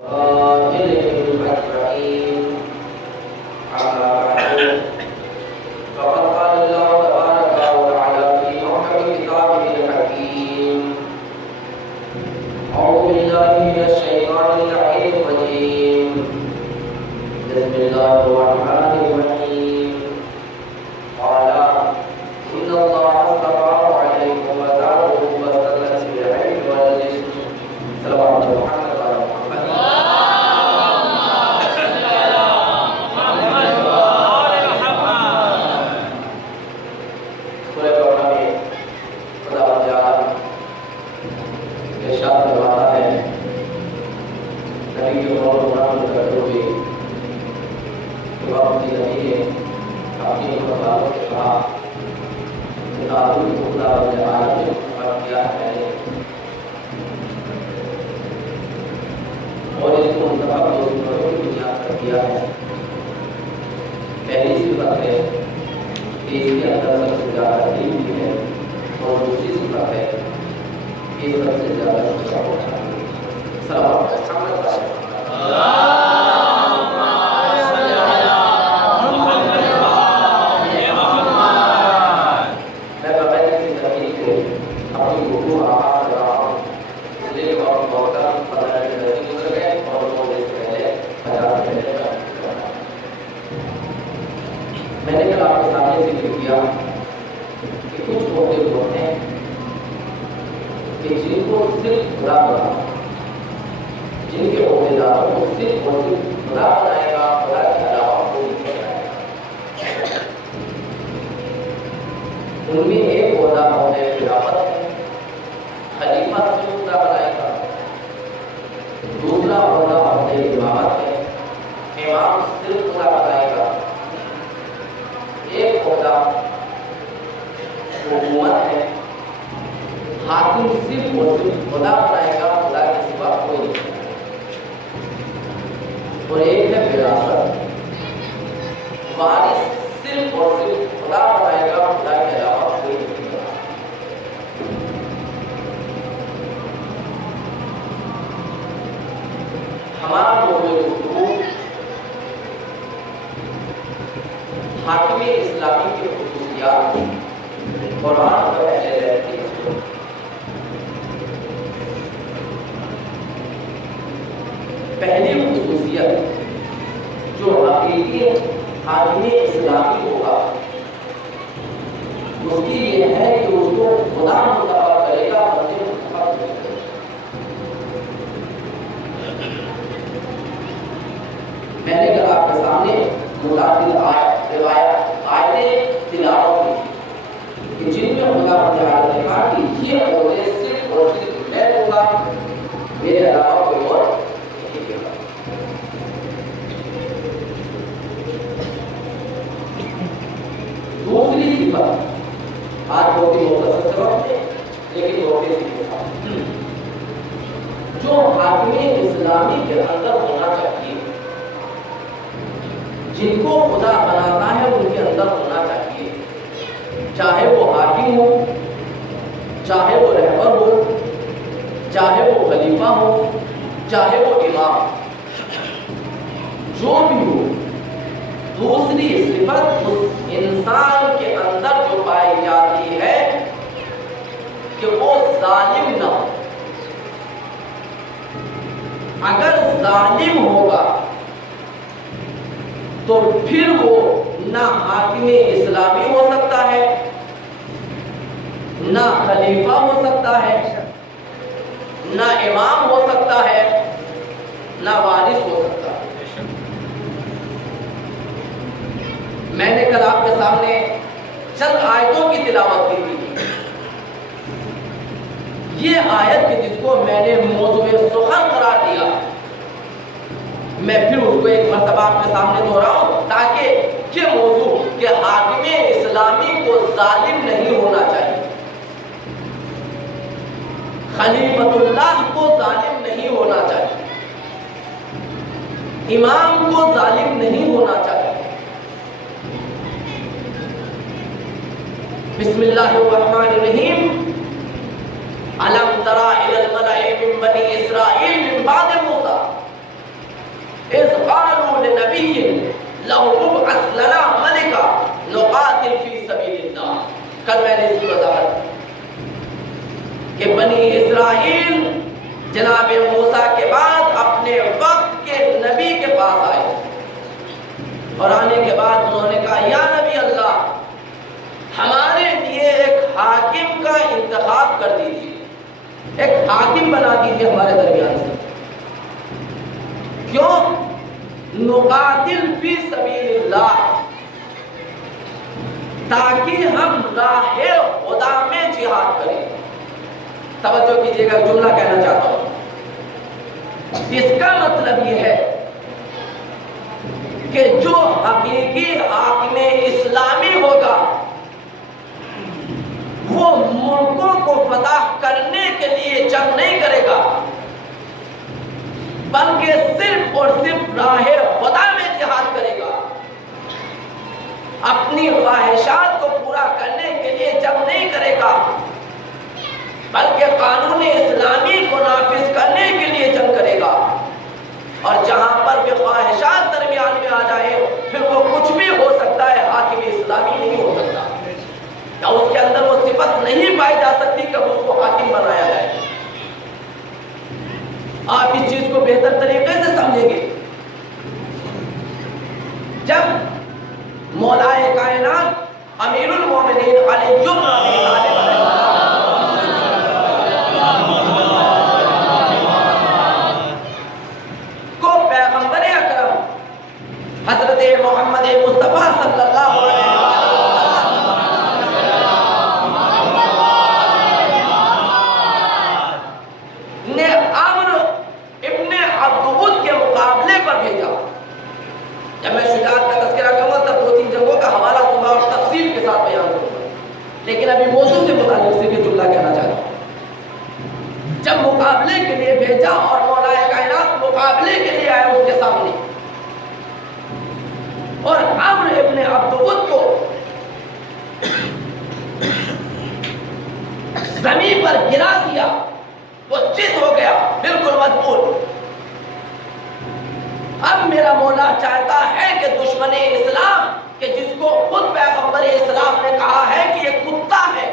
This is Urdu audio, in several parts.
آمنهم أجمعين. أما بعد فقد قال الله تبارك وتعالى في محكم كتابه الحكيم: أعوذ بالله من الشيطان اللعين الرجيم. بسم الله الرحمن الرحيم. قال إن الله اصطفاه عليكم وزاده بسطة في العلم والجسم. صلوات محمد وعلى محمد. سورہ بقرہ میں خدا تعالی ارشاد فرماتا ہے نبی کے قول قرآن کرتے ہوئے کہ وقت کی نبی نے اپنی مطالعوں سے کہا کہ آدمی کو خدا عالم نے مقرر کیا ہے اور اس کو منتخب دو صفتوں کی بنیاد پر کیا ہے. پہلی صفت ہے کہ اس کے اندر سب سے زیادہ علم بھی ہے اور دوسری صفت ہے کہ سب سے زیادہ شجاع ہوتا ہے. صلوات محمد میں نے کل آپ کے سامنے ذکر کیا کہ کچھ ہوتے ہوتے ہیں کہ جن کو صرف برا بنا، جن کے عہدیداروں کو صرف اور صرف برا بنائے گا، خدا کے علاوہ کوئی نہیں بنائے گا. ان میں ایک عہدہ عہدے خلافت ہے، خلیفہ صرف برا بنائے گا. دوسرا عہدہ عہدے امامت ہے، امام صرف برا بنائے گا. ایک عہدہ حکومت ہے، حاکم صرف اور صرف خدا بنائے گا، خدا کے سوا کوئی نہیں. اور ایک ہے وراثت، وارث صرف اور صرف خدا بنائے گا، خدا کے علاوہ کوئی نہیں بنا. ہمارا موضوع گفتگو حاکم اسلامی کی خصوصیات قرآن اور اہل بیت کی خصوصیات. پہلی خصوصیت جو حقیقی حاکم اسلامی ہوگا اس کی یہ ہے کہ اس کو خدا منتخب کرے گا، بندے منتخب نہیں کرے گا. میں نے کل آپ کے سامنے متعدد روایات آیتیں تلاوت کی کہ جن میں خدا تعالی نے کہا کہ یہ عہدے صرف اور صرف میں دوں گا، میرے علاوہ کوئی اور نہیں دے گا. دوسری صفت آج بہت ہی مختصر سبق ہے لیکن بہت ہی صفت جو حاکم اسلامی کے اندر ہونا چاہیے، جن کو خدا بناتا ہے ان کے اندر ہونا چاہیے، چاہے وہ حاکم ہو، چاہے وہ رہبر ہو، چاہے وہ خلیفہ ہو، چاہے وہ امام، جو بھی ہو. دوسری صفت اس انسان کے اندر جو پائی جاتی ہے کہ وہ ظالم نہ ہو. اگر ظالم ہوگا تو پھر وہ نہ حاکم اسلامی ہو سکتا ہے، نہ خلیفہ ہو سکتا ہے، نہ امام ہو سکتا ہے، نہ وارث ہو سکتا ہے. میں نے کل آپ کے سامنے چند آیتوں کی تلاوت کی تھی. یہ آیت کہ جس کو میں نے موضوع سخن قرار دیا، میں پھر اس کو ایک مرتبہ آپ کے سامنے دہراؤں تاکہ یہ موضوع کہ حاکم اسلامی کو ظالم نہیں ہونا چاہیے، خلیفۃ اللہ کو ظالم نہیں ہونا چاہیے، امام کو ظالم نہیں ہونا چاہیے. بسم اللہ الرحمن الرحیم. علم ترى إلى الملأ من بني إسرائيل من بعد موسى انتخاب کر دیجیے، ایک حاکم بنا دیجیے ہمارے درمیان سے۔ کیوں؟ نقاتل فی سبیل اللہ، تاکہ ہم راہ خدا میں جہاد کریں۔ توجہ کیجیے گا، جملہ کہنا چاہتا ہوں، اس کا مطلب یہ ہے کہ جو حقیقی حاکم اسلامی ہوگا وہ ملکوں کو فتح کرنے کے لیے جنگ نہیں کرے گا، بلکہ صرف اور صرف راہ خدا میں جہاد کرے گا۔ اپنی خواہشات کو پورا کرنے کے لیے جنگ نہیں کرے گا، بلکہ قانون اسلامی کو نافذ کرنے کے لیے جنگ کرے گا۔ اور جہاں پر بھی خواہشات درمیان میں آ جائے پھر وہ کچھ بھی ہو سکتا ہے، حاکم اسلامی نہیں ہو سکتا، یا اس کے اندر وہ صفت نہیں پائی جا سکتی کہ اس کو حاکم بنایا جائے۔ آپ اس چیز کو بہتر طریقے سے سمجھیں گے جب مولائے کائنات امیر المومنین علی بن ابی طالب کو پیغمبر اکرم حضرت محمد مصطفیٰ صلی اللہ علیہ نے عمرو ابن عبد کے مقابلے پر بھیجا۔ جب میں شجاعت کا تذکرہ کروں تب 2-3 جنگوں کا حوالہ دوں گا اور تفصیل کے ساتھ بیان کروں گا، لیکن ابھی موضوع سے متعلق صرف یہ جملہ کہنا چاہتا ہوں۔ جب مقابلے کے لیے بھیجا اور مولا کائنات مقابلے کے لیے آئے اس کے سامنے، اور عمرو ابن عبد کو زمین پر گرا دیا، وہ چت ہو گیا، بالکل مجبور۔ اب میرا مولا چاہتا ہے کہ دشمن اسلام کہ جس کو خود پیغمبر اسلام نے کہا ہے کہ یہ کتا ہے،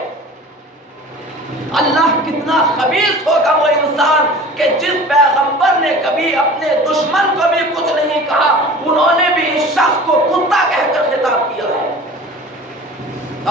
اللہ کتنا خبیث ہوگا وہ انسان کہ جس پیغمبر نے کبھی اپنے دشمن کو بھی کچھ نہیں کہا، انہوں نے بھی اس شخص کو کتا کہہ کر خطاب کیا ہے۔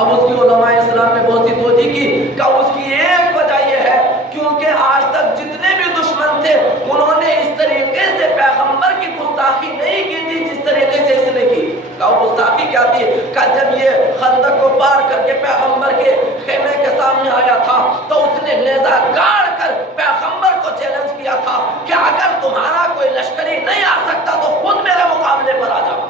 اب اس کی علماء اسلام نے بہت سی توجہ کی کہ اس کی ایک وجہ یہ ہے کیونکہ آج تک جتنے بھی دشمن تھے انہوں نے اس طریقے سے پیغمبر کی گستاخی نہیں کی تھی جس طریقے سے اس نے کی۔ کہ وہ گستاخی کیا تھی؟ کہ جب یہ خندق کو پار کر کے پیغمبر کے خیمے کے سامنے آیا تھا تو اس نے نیزہ گاڑ کر پیغمبر کو چیلنج کیا تھا کہ اگر تمہارا کوئی لشکری نہیں آ سکتا تو خود میرے مقابلے پر آ جاؤ۔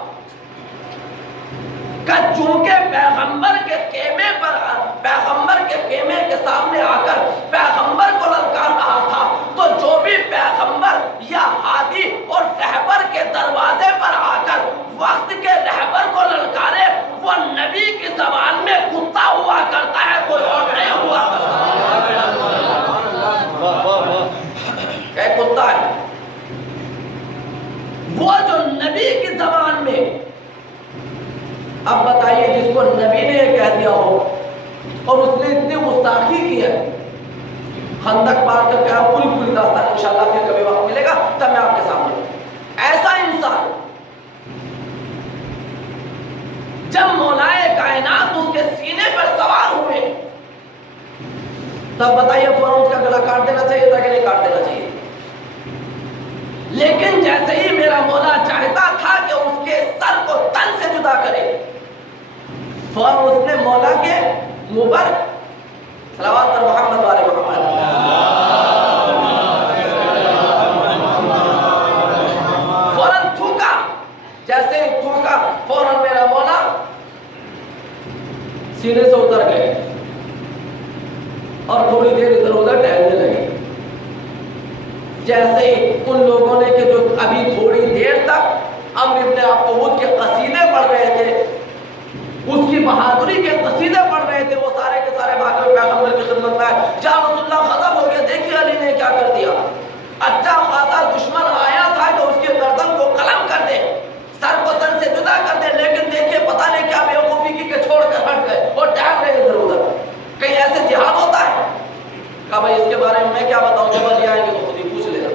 کہ چونکہ پیغمبر کے خیمے پر، پیغمبر کے خیمے کے سامنے آ کر پیغمبر کو للکار رہا تھا، تو جو بھی پیغمبر یا ہادی اور رہبر کے دروازے پر آ کر وقت کے رہبر کو للکارے وہ نبی کی زبان میں کتا ہوا کرتا ہے، کوئی اور نہیں ہوا کرتا۔ کہ کتا ہے وہ جو نبی کی زبان میں۔ اب بتائیے جس کو نبی نے یہ کہہ دیا ہو اور اس نے اتنی گستاخی کی ہے، خندق پار کر کے پوری داستان انشاءاللہ پھر کبھی وقت ملے گا تب میں آپ کے سامنے۔ ایسا انسان جب مولائے کائنات اس کے سینے پر سوار ہوئے تب بتائیے فوراً اس کا گلا کاٹ دینا چاہیے تھا کہ نہیں کاٹ دینا چاہیے؟ لیکن جیسے ہی میرا مولا چاہتا تھا کہ اس کے سر کو تن سے جدا کرے، فوراً اس نے مولا کے منہ پر صلوات پر محمد والے محمد فوراً تھوکا۔ جیسے ہی تھوکا فوراً میرا مولا سینے سے اتر گئے اور تھوڑی دیر ادھر ادھر ٹہلنے لگے۔ جیسے ہی ان لوگوں نے کہ جو ابھی تھوڑی دیر تک عمرو ابن عبد کے قصیدے پڑھ رہے تھے، اس کی بہادری کے قصیدے پڑھ رہے تھے، وہ سارے کے سارے بھاگے ہوئے پیغمبر کی خدمت میں آئے۔ جا رسول اللہ غضب ہو گیا، دیکھیے علی نے کیا کر دیا۔ اچھا خاصا دشمن آیا تھا کہ اس کی گردن کو قلم کر دے، سر کو تن سے جدا کر دے، لیکن دیکھیے پتہ نہیں کیا بیوقوفی کی کہ چھوڑ کر ہٹ گئے اور ٹہل رہے ادھر ادھر۔ کہیں ایسے جہاد ہوتا ہے؟ کہا بھائی اس کے بارے میں کیا بتاؤں، جب علی آئیں گے تو خود ہی پوچھ لینا۔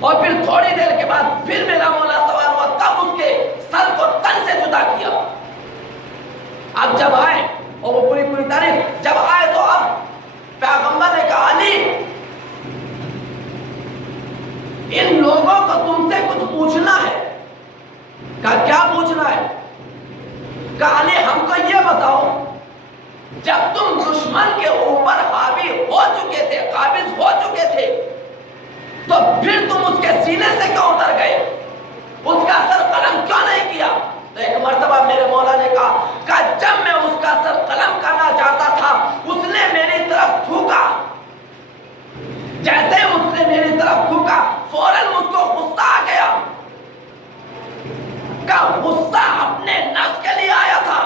اور پھر تھوڑی دیر کے بعد پھر میرا مولا سوار ہوا، تب اس کے سر کو تن سے جدا کیا۔ اب جب آئے اور وہ پوری تاریخ جب آئے تو پیغمبر نے کہا علی ان لوگوں کو تم سے کچھ پوچھنا ہے. کہا کیا پوچھنا ہے؟ کہا علی ہم کو یہ بتاؤ جب تم دشمن کے اوپر حاوی ہو چکے تھے، قابض ہو چکے تھے، تو پھر تم اس کے سینے سے کیوں اتر گئے؟ اس کا سر قلم کیوں نہیں کیا؟ تو ایک مرتبہ میرے مولا نے کہا جب میں اس کا سر قلم کرنا چاہتا تھا اس نے میری طرف تھوکا. جیسے اس نے میری طرف تھوکا فوراً اس کو غصہ آ گیا. کا غصہ اپنے نفس کے لیے آیا تھا.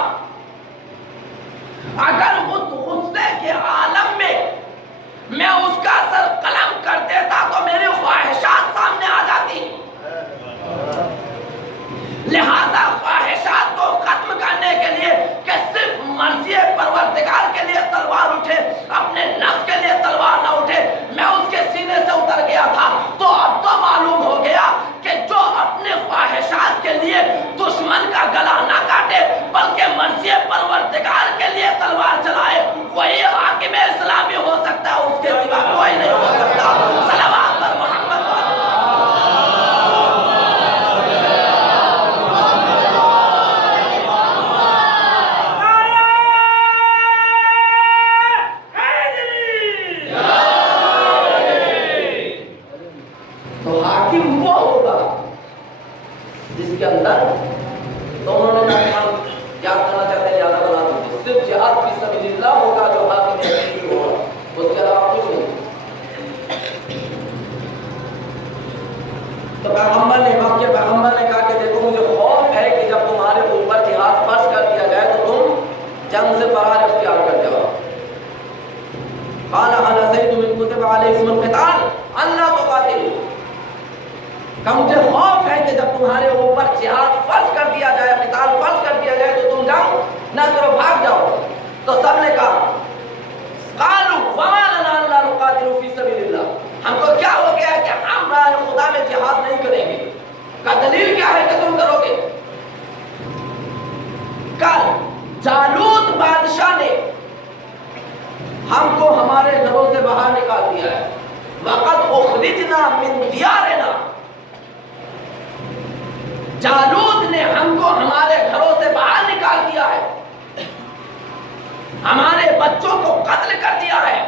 اگر اس غصے کے عالم میں اس کا سر قلم کر دیتا تو میری خواہشات سامنے آ جاتی. لہذا خواہشات کو ختم کرنے کے لیے کہ صرف مرضی پروردگار کے لیے تلوار اٹھے، اپنے نفس کے لیے تلوار نہ اٹھے، میں اس کے سینے سے اتر گیا تھا. تو اب تو معلوم ہو گیا کہ جو اپنے خواہشات کے لیے دشمن کا گلا نہ کاٹے بلکہ مرضی پروردگار کے لیے تلوار چلائے وہی حاکم اسلامی ہو سکتا ہے، اس کے سوا کوئی نہیں ہو سکتا. صلوات پر محمد. جس کے اندر دونوں نے کیا کرنا چاہتے ہیں یاد بنا دو، صرف جہاد فی سبیل اللہ ہوگا جو حاکم حقیقی ہوگا، اس کے علاوہ کچھ نہیں. تو پیغمبر نے کہا کہ دیکھو مجھے خوف ہے کہ جب تمہارے اوپر جہاد فرض کر دیا جائے تو تم جنگ سے فرار اختیار کر جاؤ. قال انا زید من كتب عليكم القتال الا تقاتلوا. کہ مجھے خوف ہے کہ جب تمہارے اوپر جہاد فرض کر دیا جائے، قتال فرض کر دیا جائے تو تم جاؤ نہ کرو، بھاگ جاؤ. تو سب نے کہا قالوا وما لنا الا نقاتل في سبيل الله. ہم کو کیا ہو گیا کہ ہم راہ خدا میں جہاد نہیں کریں گے؟ کا دلیل کیا ہے کہ تم کرو گے؟ کل جالوت بادشاہ نے ہم کو ہمارے گھروں سے باہر نکال دیا ہے. وقد اخرجنا من دیارنا. جالوت نے ہم کو ہمارے گھروں سے باہر نکال دیا ہے، ہمارے بچوں کو قتل کر دیا ہے،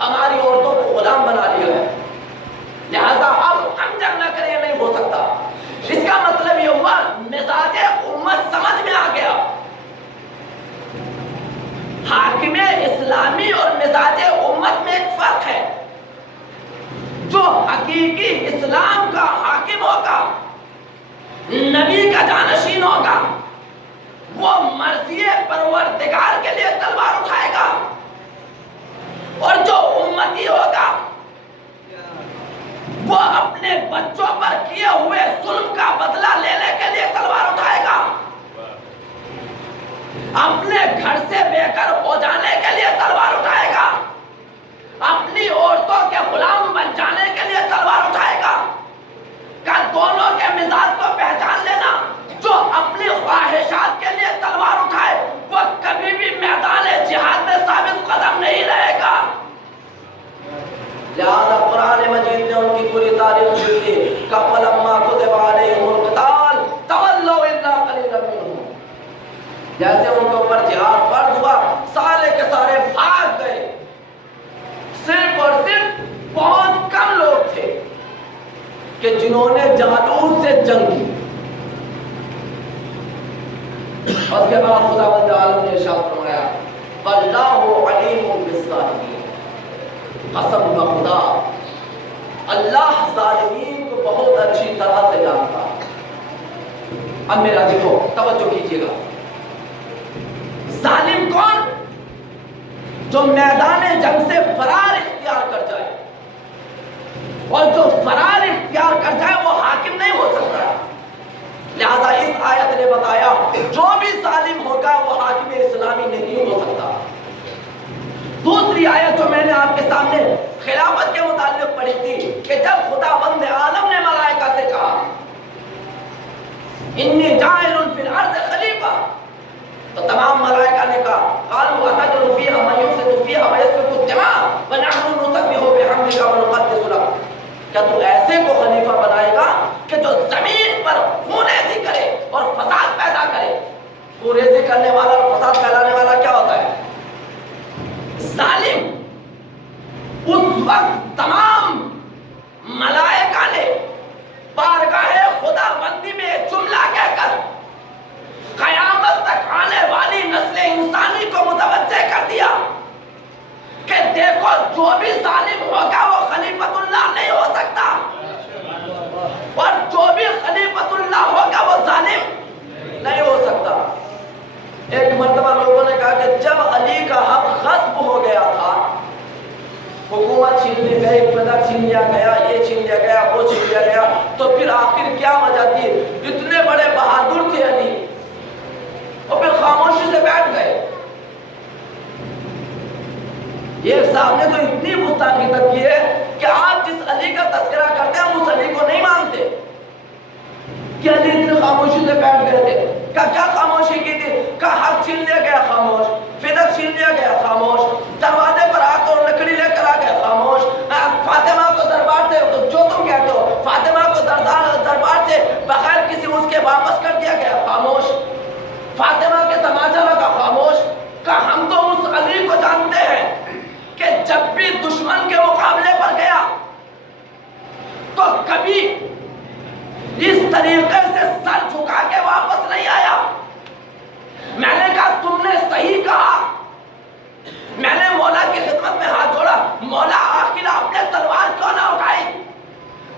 ہماری عورتوں کو غلام بنا لیا ہے. لہذا اب ہم جنگ نہ کریں نہیں ہو سکتا. اس کا مطلب یہ ہوا مزاج امت سمجھ میں آ گیا. حاکم اسلامی اور مزاج امت میں ایک فرق ہے. جو حقیقی اسلام کا حاکم ہوگا، نبی کا جانشین ہوگا، وہ مرضی پروردگار کے لیے تلوار اٹھائے گا. اور جو امتی ہوگا وہ اپنے بچوں پر کیے ہوئے ظلم کا بدلہ لینے کے لیے تلوار اٹھائے گا، اپنے گھر سے بے گھر ہو جانے کے لیے تلوار اٹھائے گا، اپنی عورتوں کے غلام بن جانے کے لیے تلوار اٹھائے گا. کہ دونوں کے مزاج کو پہچان لینا. جو اپنی خواہشات کے لیے تلوار اٹھائے وہ کبھی بھی میدان جہاد میں ثابت قدم نہیں رہے گا. لہذا قرآن مجید نے ان کی پوری تاریخ لکھی کہ فلما كتب عليهم القتال تولوا الا قليلا منهم. جیسے ان کے اوپر جہاد فرض ہوا سارے کے سارے بھاگ گئے. صرف اور صرف بہت کم لوگ تھے کہ جنہوں نے جالوت سے جنگ کی. اس کے بعد خداوند عالم نے ارشاد فرمایا واللہ علیم بالظالمین. قسم بخدا اللہ ظالمین کو بہت اچھی طرح سے جانتا. اب میرا دیکھو توجہ کیجیے گا. ظالم کون؟ جو میدان جنگ سے فرار اختیار کر جائے، اور جو فرار اختیار کر جائے وہ حاکم نہیں ہو سکتا. لہذا اس آیت نے بتایا جو بھی ظالم ہوگا وہ حاکم اسلامی نہیں ہو سکتا. دوسری آیت جو میں نے آپ کے سامنے خلافت کے متعلق پڑھی تھی کہ جب خداوند عالم نے ملائکہ سے کہا انی جاعل فی الارض خلیفہ، تو تمام ملائکہ نے کہا قالوا اتجعل فیہا من یفسد فیہا ویسفک الدماء ونحن نسبح بحمدک ونقدس لک، کیا تو ایسے کو خلیفہ بنائے گا کہ جو زمین پر خون ریزی کرے اور فساد پیدا کرے؟ خون ریزی کرنے والا اور فساد پھیلانے والا کیا ہوتا ہے؟ ظالم۔ اس وقت تمام ملائکہ نے بارگاہ خدا بندی میں جملہ کہہ کر قیامت تک آنے والی نسل انسانی کو متوجہ کر دیا کہ دیکھو جو بھی ظالم ہوگا وہ خلیفۃ اللہ نہیں ہو سکتا، اور جو بھی خلیفۃ اللہ ہوگا وہ ظالم نہیں ہو سکتا۔ ایک مرتبہ لوگوں نے کہا کہ جب علی کا حق غصب ہو گیا تھا، حکومت چھین لی گئی، فدق چھین لیا گیا، یہ چھین لیا گیا، وہ چھین لیا گیا، تو پھر آخر کیا وجہ تھی؟ اتنے بڑے بہادر تھے علی، اور پھر خاموشی سے بیٹھ گئے۔ یہ صاحب نے تو اتنی گستاخی تک کی ہے کہ آپ جس علی کا تذکرہ کرتے ہیں ہم اس علی کو نہیں مانتے کہ علی اتنی خاموشی سے بیٹھ گئے تھے۔ کیا خاموشی کی تھی؟ کہ حق چھین لیا گیا، خاموش، فدق چھین لیا گیا، خاموش، دروازے پر آ کر لکڑی لے کر آ گئے، خاموش، فاطمہ کو دربار سے جو تم کہتے ہو فاطمہ کو دربار سے بغیر کسی اس کے واپس کر دیا گیا، خاموش، فاطمہ کے تماچا لگا، خاموش۔ کہ ہم تو اس علی کو جانتے ہیں کہ جب بھی دشمن کے مقابلے پر گیا تو کبھی اس طریقے سے سر جھکا کے واپس نہیں آیا۔ میں نے کہا تم نے صحیح کہا، میں نے مولا کی خدمت میں ہاتھ جوڑا، مولا آخر آپ نے تلوار کیوں نہ اٹھائی؟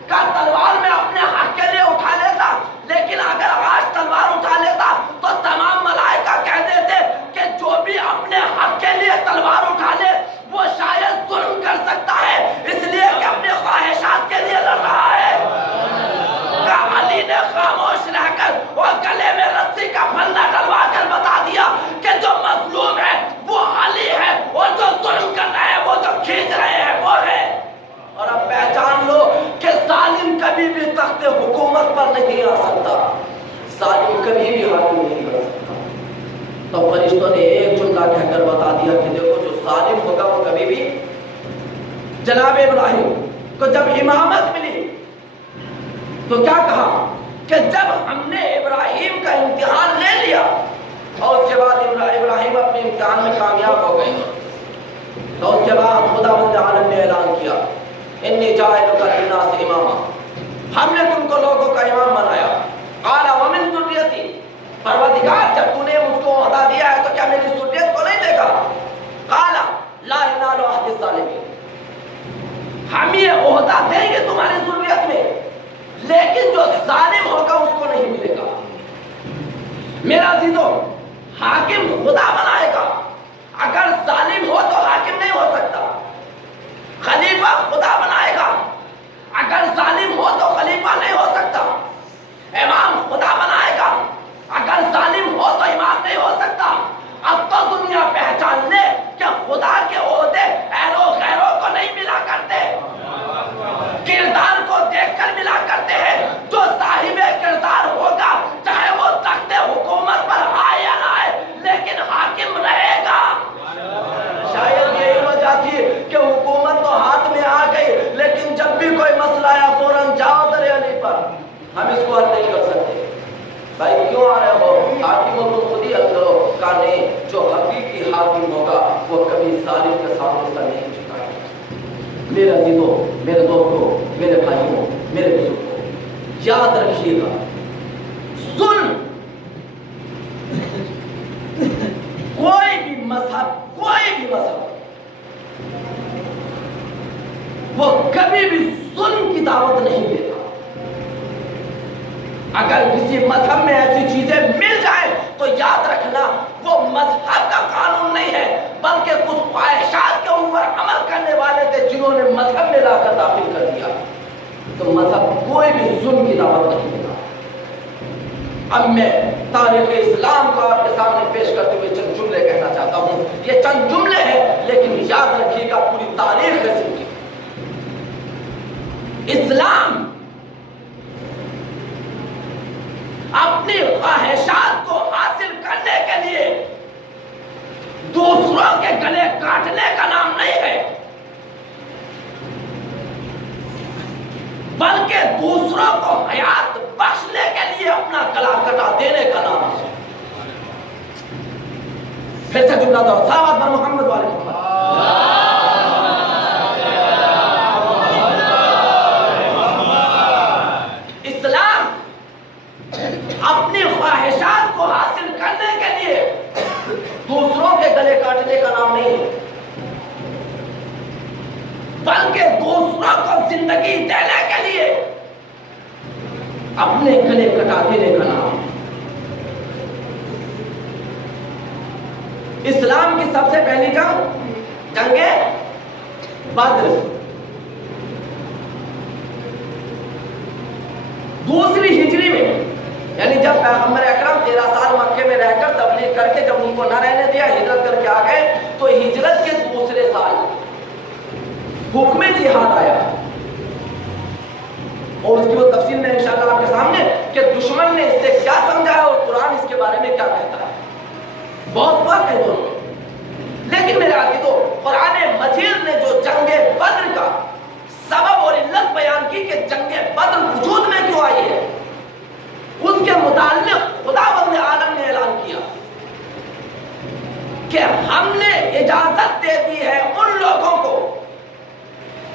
کہا تلوار میں اپنے حق کے لیے اٹھا لیتا، لیکن اگر آج تلوار اٹھا لیتا تو تمام ملائکہ کہہ دیتے کہ جو بھی اپنے حق کے لیے تلوار اٹھا لے وہ شاید ظلم کر سکتا ہے، اس لیے کہ اپنے خواہشات کے لیے لڑ رہا ہے۔ کہا علی نے خاموش رہ کر وہ گلے میں رسی کا پھندا ڈلوا کر بتا دیا کہ جو مظلوم ہے وہ علی ہے، اور جو ظلم کر رہے ہیں وہ جو کھینچ رہے ہیں وہ ہے۔ اور اب پہچان لو کہ ظالم کبھی بھی تخت حکومت پر نہیں آ سکتا، ظالم کبھی بھی حاکم نہیں بن سکتا۔ تو فرشتوں نے ایک جملہ کہہ کر بتا دیا کہ دیکھو جو ظالم ہوگا وہ کبھی بھی، جناب ابراہیم کو جب امامت ملی تو کیا کہا کہ جب ہم نے ابراہیم کا امتحان لے لیا اور اس کے بعد ابراہیم اپنے امتحان میں کامیاب ہو گئے، تو اس کے بعد خداوند عالم نے اعلان کیا انی جاعلک للناس اماما، ہم نے تم کو لوگوں کا امام بنایا۔ قال ومن ذریتی، پروردگار جب تو نے مجھ کو عہدہ دیا ہے تو کیا میری ذریت کو نہیں دے گا؟ قال لا ینال عہد الظالمین، ہم یہ عہدہ دیں گے تمہاری ذریت میں، لیکن جو ظالم ہوگا اس کو نہیں ملے گا۔ میرا عزیزو، حاکم خدا بنائے گا، اگر ظالم ہو تو حاکم نہیں ہو سکتا۔ خلیفہ خدا بنائے گا، اگر ظالم ہو تو خلیفہ نہیں ہو سکتا۔ امام خدا بنائے گا، اگر ظالم ہو تو امام نہیں ہو سکتا۔ اب تو دنیا پہچان لے کہ خدا کے عہدے ایرو غیروں کو نہیں ملا کرتے، کردار کو دیکھ کر ملا کرتے ہیں۔ جو صاحب کردار ہوگا چاہے وہ تخت حکومت پر آئے یا نہ آئے لیکن حاکم رہے گا۔ شاید یہی وجہ تھی کہ حکومت تو ہاتھ میں آ گئی، لیکن جب بھی کوئی مسئلہ آیا فوراً جاؤ در علی پر، ہم اس کو حل نہیں کر سکتے۔ بھائی کیوں آ رہے ہو؟ حاکم ہو تو خود ہی حل کرو۔ کہا نہیں، جو حقیقی حاکم ہوگا وہ کبھی ظالم کے سامنے سر نہیں جھکائے گا۔ میرے عزیزوں، میرے دوستوں، میرے بھائیوں، میرے بزرگوں، یاد رکھیے گا ظلم کوئی بھی مذہب وہ کبھی بھی ظلم کی دعوت نہیں دیتا۔ اگر کسی مذہب میں ایسی چیزیں مل جائیں تو یاد رکھنا وہ مذہب کا قانون نہیں ہے، بلکہ کچھ خواہشات کے اوپر عمل کرنے والے تھے جنہوں نے مذہب میں لا کر داخل کر دیا۔ تو مذہب کوئی بھی ظلم کی دعوت نہیں دیتا۔ اب میں تاریخ اسلام کو آپ کے سامنے پیش کرتے ہوئے چند جملے کہنا چاہتا ہوں۔ یہ چند جملے ہیں لیکن یاد رکھیے گا پوری تاریخ ہے اس کی۔ اسلام اپنی خواہشات کو حاصل کرنے کے لیے دوسروں کے گلے کاٹنے کا نام نہیں ہے، بلکہ دوسروں کو حیات بخشنے کے لیے اپنا گلا کٹا دینے کا نام ہے۔ پھر سے جملہ دو، صلوات بر محمد والے محمد۔ اسلام اپنی خواہشات کو حاصل کرنے کے لیے دوسروں کے گلے کاٹنے کا نام نہیں ہے، بلکہ دوسروں کو زندگی دینے کے لیے اپنے گلے کٹا دینے کا نام ہے۔ اسلام کی سب سے پہلی جنگ بدر، دوسری ہجری میں، یعنی جب پیغمبر اکرم 13 سال مکے میں رہ کر تبلیغ کر کے جب ان کو نہ رہنے دیا، ہجرت کر کے آ گئے، تو ہجرت کے دوسرے سال حکم جہاد آیا، اور اس کی وہ تفصیل میں انشاءاللہ آپ کے سامنے کہ دشمن نے اس سے کیا سمجھا ہے اور قرآن اس کے بارے میں کیا کہتا ہے۔ بہت فرق ہے دونوں، لیکن میرے عزیزو، قرآن مجید نے جو جنگ بدر کا سبب اور علت بیان کی کہ جنگ بدر وجود میں کیوں آئی ہے، اس کے متعلق خداوند عالم نے اعلان کیا کہ ہم نے اجازت دے دی ہے ان لوگوں کو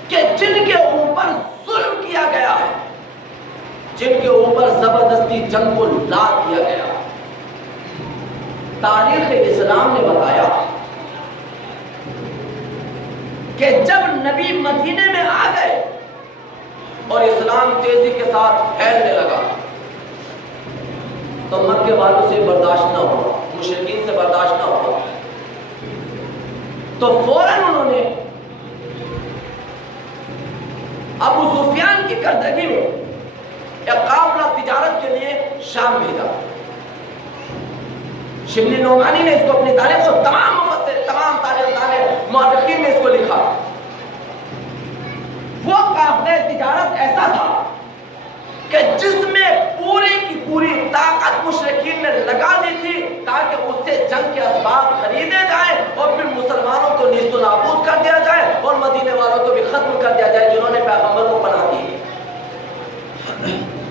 کہ جن کے اوپر ظلم کیا گیا ہے، جن کے اوپر زبردستی جنگ کو لاد دیا گیا۔ تاریخ اسلام نے بتایا کہ جب نبی مدینے میں آ گئے اور اسلام تیزی کے ساتھ پھیلنے لگا تو مکے والوں سے برداشت نہ ہوا، مشرکین سے برداشت نہ ہوا، تو فوراً انہوں نے ابو سفیان کی کردگی میں ایک قافلہ تجارت کے لیے شام بھیجا۔ شبلی نعمانی نے اس کو اپنی تاریخ، اور تمام مفسر، تمام تاریخ دان مورخین نے اس کو لکھا۔ وہ قافلہ تجارت ایسا تھا کہ جس میں پوری کی پوری طاقت مشرکین نے لگا دی تھی تاکہ اس سے جنگ کے اسباب خریدے جائیں اور پھر مسلمانوں کو نیست و نابود کر دیا جائے اور مدینے والوں کو بھی ختم کر دیا جائے جنہوں نے پیغمبر کو پناہ دی۔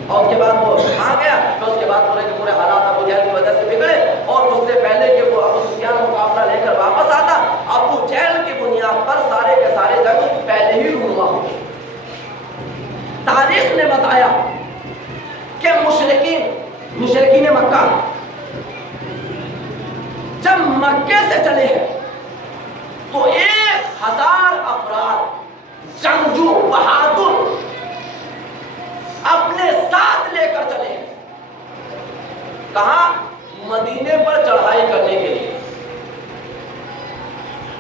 اور اس کے بعد وہ آ گیا، تو اس کے بعد پورے کے پورے حالات ابو جہل کی وجہ سے بگڑے، اور اس سے پہلے کہ وہ ابو سفیان کو قافلہ لے کر واپس آتا، ابو جہل کی بنیاد پر سارے کے سارے جنگ پہلے ہی رونما ہو گئے۔ تاریخ نے بتایا کہ مشرکین مکہ جب مکے سے چلے ہیں تو 1000 افراد جنگجو بہادر اپنے ساتھ لے کر چلے ہیں۔ کہاں؟ مدینے پر چڑھائی کرنے کے لیے،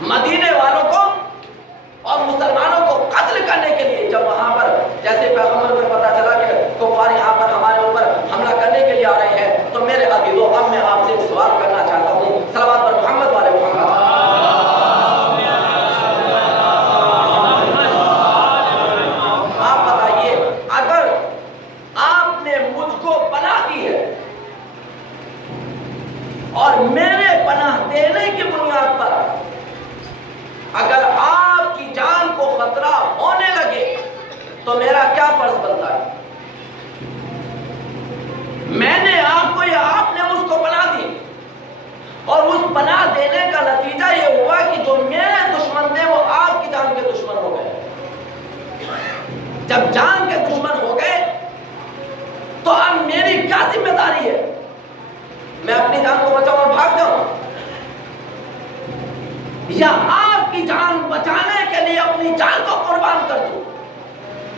مدینے والوں کو اور مسلمانوں کو قتل کرنے کے لیے۔ جب وہاں پر جیسے پیغمبر کو پتا چلا کہ کفار یہاں پر ہمارے اوپر حملہ کرنے کے لیے آ رہے ہیں، تو میرے عزیزو اب میں آپ سے ایک سوال کرنا چاہتا ہوں، صلوات پر محمد والے محمد۔ آپ بتائیے، اگر آپ نے مجھ کو پناہ دی ہے اور میرے پناہ دینے کی بنیاد پر اگر آپ کی جان کو خطرہ ہونے لگے تو میرا کیا فرض بنتا ہے؟ میں نے آپ کو یا آپ نے مجھ کو پناہ دی، اور اس پناہ دینے کا نتیجہ یہ ہوا کہ جو میرے دشمن تھے وہ آپ کی جان کے دشمن ہو گئے۔ جب جان کے دشمن ہو گئے تو اب میری کیا ذمہ داری ہے؟ میں اپنی جان کو بچاؤں اور بھاگ جاؤں، یا آپ کی جان بچانے کے لیے اپنی جان کو قربان کر دوں؟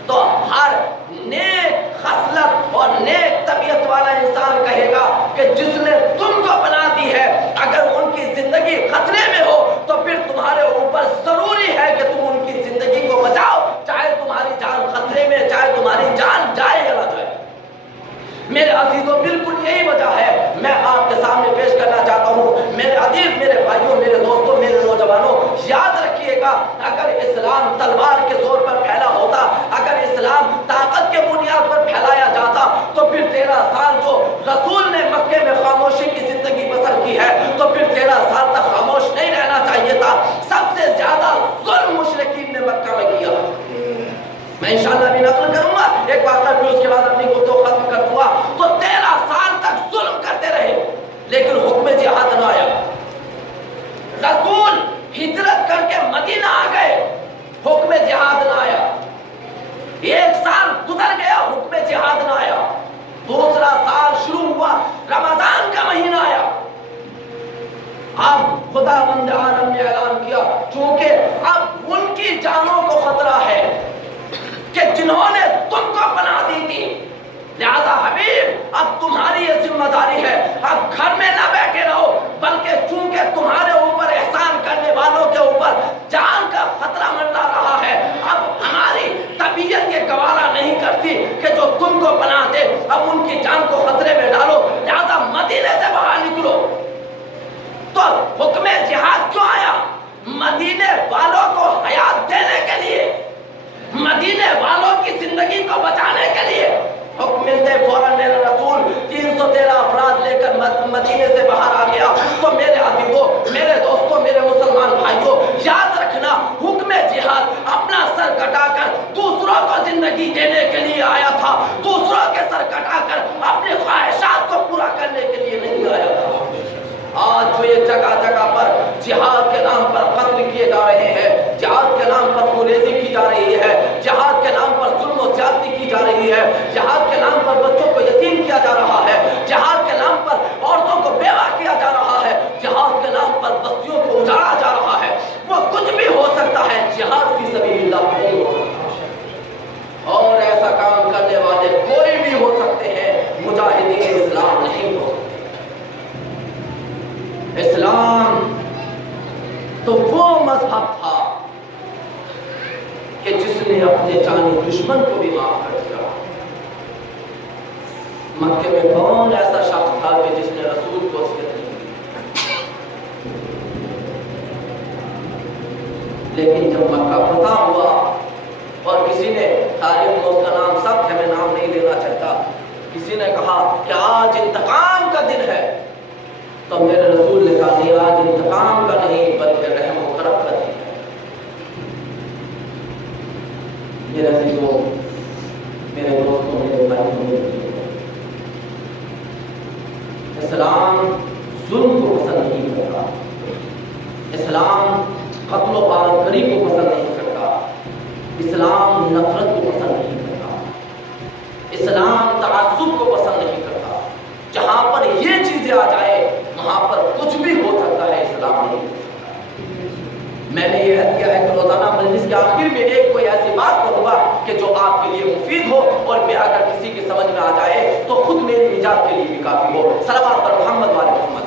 تو ہر نیک خصلت اور نیک طبیعت والا انسان کہے گا کہ جس نے تم کو پناہ دی ہے، اگر ان کی زندگی خطرے میں ہو تو پھر تمہارے اوپر ضروری ہے کہ تم ان کی زندگی کو بچاؤ، چاہے تمہاری جان خطرے میں، چاہے تمہاری جان جائے یا نہ جائے۔ میرے عزیزوں، بالکل یہی وجہ ہے میں آپ کے سامنے پیش کرنا چاہتا ہوں۔ میرے عزیز، میرے بھائیوں، میرے دوستوں، میرے نوجوانوں، یاد رکھیے گا، اگر اسلام تلوار کے زور پر پھیلا ہوتا، اگر اسلام طاقت کے بنیاد پر پھیلایا جاتا، تو پھر 13 سال جو رسول نے مکے میں خاموشی کی زندگی بسر کی ہے، تو پھر 13 سال تک خاموش نہیں رہنا چاہیے چونکہ اب ان کی جانوں کو خطرہ ہے کہ جنہوں نے تم کو پناہ دی تھی، لہذا حبیب اب تمہاری یہ ذمہ داری ہے، اب گھر میں نہ بیٹھے رہو، بلکہ چونکہ تمہارے اوپر احسان کرنے والوں کے اوپر جان کا خطرہ منڈا رہا ہے، اب ہماری طبیعت یہ گوارا نہیں کرتی کہ جو تم کو پناہ دے اب ان کی جان کو خطرے میں ڈالو، لہذا مدینے سے باہر نکلو۔ تو حکم جہاد کیوں آیا؟ مدینے والوں کو حیات دینے کے لیے، مدینے والوں کی زندگی کو بچانے کے لیے حکم ملتے فوراً میرا رسول 313 افراد لے کر مدینے سے باہر آ گیا۔ تو میرے عزیزوں، میرے دوستوں، میرے مسلمان بھائیوں، یاد رکھنا حکم جہاد اپنا سر کٹا کر دوسروں کو زندگی دینے کے لیے آیا تھا، دوسروں کے سر کٹا کر اپنی خواہشات کو پورا کرنے کے لیے نہیں آیا تھا۔ آج جو یہ جگہ جگہ پر جہاد کے نام پر قتل کیے جا رہے ہیں، جہاد کے نام پر خونریزی کی جا رہی ہے، جہاد کے نام پر ظلم و زیادتی کی جا رہی ہے، جہاد کے نام پر بچوں کو یتیم کیا جا رہا ہے، جہاد کے نام پر عورتوں کو بیوہ کیا جا رہا ہے، جہاد کے نام پر بستیوں کو اجاڑا جا رہا ہے، وہ کچھ بھی ہو سکتا ہے، جہاد فی سبیل اللہ نہیں ہو سکتا۔ اور ایسا کام کرنے والے کوئی بھی ہو سکتے ہیں، مجاہدین اسلام نہیں ہو سکتے۔ اسلام تو وہ مذہب تھا کہ جس نے اپنے جانی دشمن کو بھی معاف کر دیا۔ مکے میں کون ایسا شخص تھا کہ جس نے رسول کو وصیت نہیں کی؟ لیکن جب مکہ فتح ہوا اور کسی نے، تاریخ میں اس کا نام سخت ہے، میں نام نہیں لینا چاہتا، کسی نے کہا کہ آج انتقام کا دن ہے، تو میرے رسول نے کہا نہیں، آج انتقام کا نہیں بلکہ رحم و کرم کا دن ہے۔ میرے عزیزوں، میرے دوستوں، میرے بھائیوں، میرے بزرگوں، اسلام ظلم کو پسند نہیں کرتا، اسلام قتل و غارت گری کو پسند نہیں کرتا، اسلام نفرت کو پسند نہیں کرتا، اسلام تعصب کو پسند نہیں کرتا۔ جہاں پر یہ چیزیں آ جائے وہاں پر کچھ بھی ہو سکتا ہے، اسلام نہیں ہو سکتا۔ میں نے یہ عہد کیا ہے کہ روزانہ مجلس کے آخر میں ایک کوئی ایسی بات کروں گا کہ جو آپ کے لیے مفید ہو، اور میں اگر کسی کے سمجھ میں آ جائے تو خود میری نجات کے لیے بھی کافی ہو۔ صلوات پر محمد والے محمد۔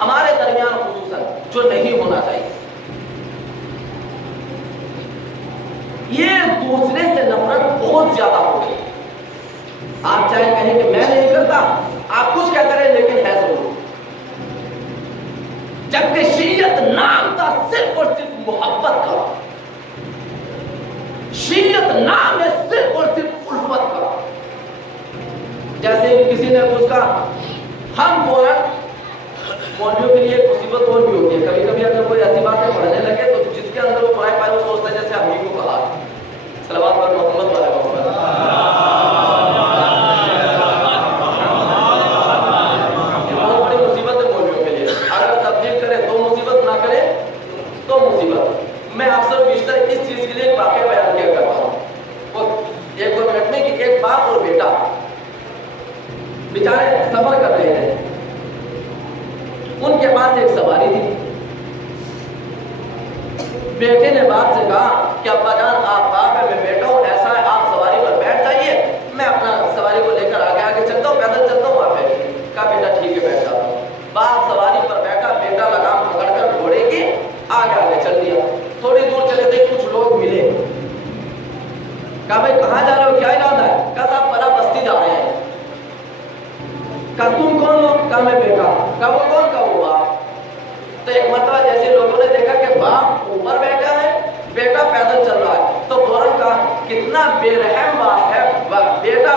ہمارے درمیان خصوصاً جو نہیں ہونا چاہیے، یہ دوسرے سے نفرت بہت زیادہ ہو گئی۔ آپ چاہے کہیں کہ میں نہیں کرتا، آپ کچھ کہتے رہے لیکن ہے ضرور، جبکہ شیعت نام تھا صرف اور صرف محبت کا، شیعت نام ہے صرف اور صرف الفت کا۔ جیسے کسی نے کچھ کہا، ہم فوراً مولویوں کے لیے ایک مصیبت اور بھی ہوتی ہے، کبھی کبھی اگر کوئی ایسی باتیں پڑھنے لگے تو جس کے اندر وہ پڑھائے پائے وہ سوچتا ہے جیسے ہم ہی کو کہا۔ صلوات پر محمد والے محمد۔ یہ بہت بڑی مصیبت ہے مولویوں کے لیے، اگر تبلیغ کرے تو مصیبت، نہ کرے تو مصیبت۔ میں اکثر بیشتر اس چیز کے لیے ایک واقعہ بیان کیا کرتا ہوں، وہ 1-2 منٹ میں، کہ ایک باپ اور بیٹا بیچارے سفر کر رہے ہیں، ان کے پاس ایک سواری تھی۔ بیٹے نے باپ سے کہا کہ ابا جان آپ باپ ہے، میں بیٹا ہوں، ایسا ہے آپ سواری پر بیٹھ جائیے، میں اپنا سواری کو لے کر آگے چلتا ہوں، پیدل چلتا ہوں، آپ بیٹھیے۔ کہا بیٹا ٹھیک ہے، بیٹھ جاتا ہوں۔ باپ سواری پر بیٹھا، بیٹا لگام پکڑ کر گھوڑے کی آگے چل دیا۔ تھوڑی دور چلے تھے، کچھ لوگ ملے، کہا بھائی کہاں جا رہے ہو، کیا ارادہ ہے؟ کہا صاحب بڑا بستی جا رہے ہیں۔ کہا تم کون ہو؟ کہا میں بیٹا۔ کہا وہ کون؟ کہا وہ باپ۔ تو ایک مرتبہ جیسے لوگوں نے دیکھا کہ باپ اوپر بیٹھا ہے، بیٹا پیدل چل رہا ہے، تو فوراً کہا کتنا بے رحم باپ ہے، بیٹا